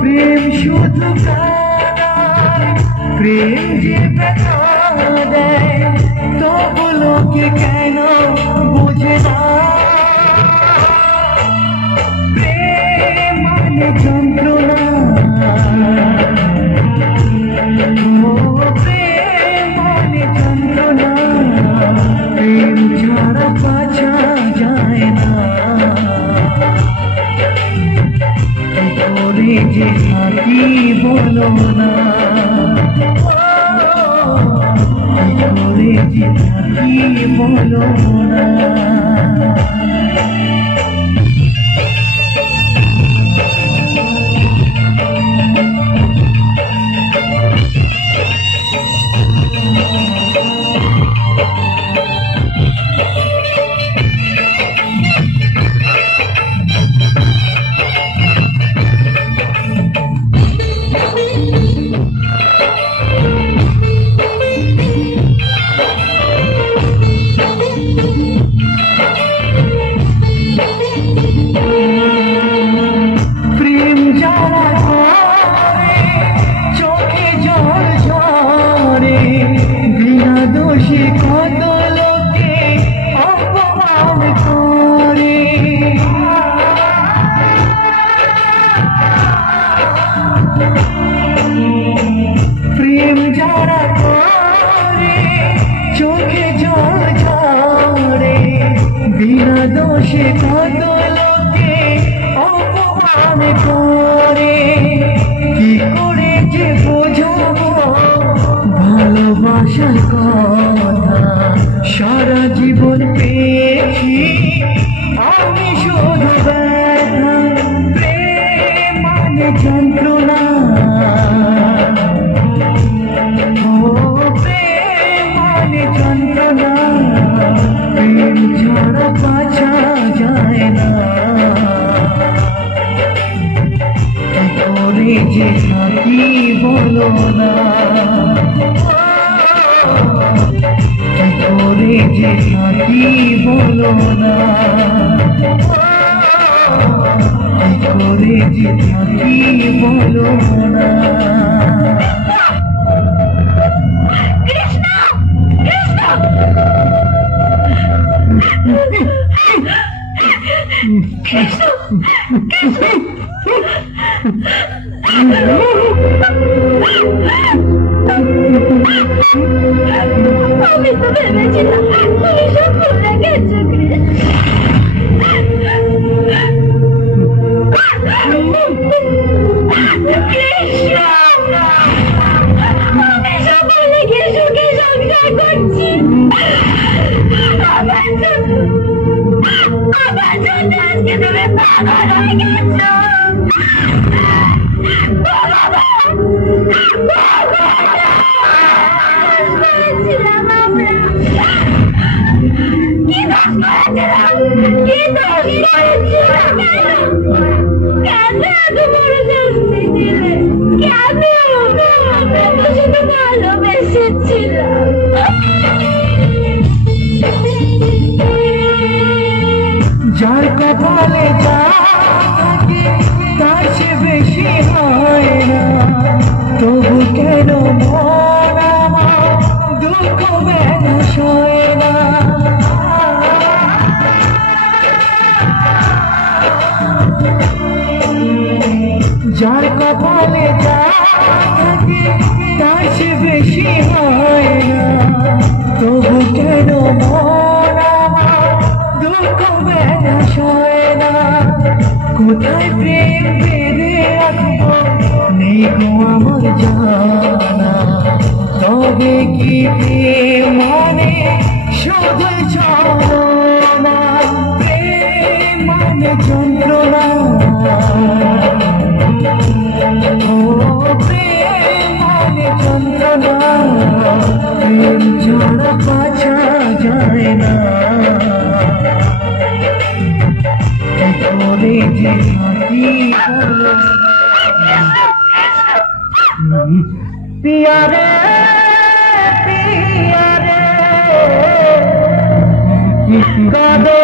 প্রেম শুধু কাঁদায়, প্রেম যে ব্যথা দেয়, তবু লোকে কেন বোঝে না। প্রেম মানে যন্ত্রণা, প্রেম মানে যন্ত্রণা, প্রেম ছাড়া বাঁচা যায় না। করে যে থাকি বলো না, করে যে থাকি বলো না। প্রেম যারা করে চোখে জল ঝরে, বিনা দোষে কত লোকে অপমান করে। কি করে যে বোঝাবো ভালোবাসার কথা, সারা জীবন পেয়েছি আমি শুধু ব্যথা। প্রেম মানে যন্ত্রণা, প্রেম মানে যন্ত্রণা, প্রেম ছাড়া বাঁচা যায় না। করে যে থাকি বলো না, করে যে থাকি বলো না, করে যে থাকি বলো না। আমি তো ভেবেছিলাম তুমি সব ভুলে গেছো আমার জন্য আজকে তুমি পাগল হয়ে গেছো। যার কপালে যা থাকে তার চেয়ে বেশি হয় না, তবু কেন মন আমার দুঃখ ব্যথা সয় না। যার কপালে যা থাকে তার চেয়ে বেশি হয় না, তবু কেন মন আমার দুঃখ ব্যথা সয় না। কোথায় প্রেম বেঁধে রাখবো নেই গো আমার জানা, তবে কি প্রেম মানে শুধু ছলনা। প্রেম মানে যন্ত্রণা, প্রেম মানে যন্ত্রণা, প্রেম ছাড়া বাঁচা যায় না। করে যে থাকি পিয়ারে পিয়ারে কাঁদে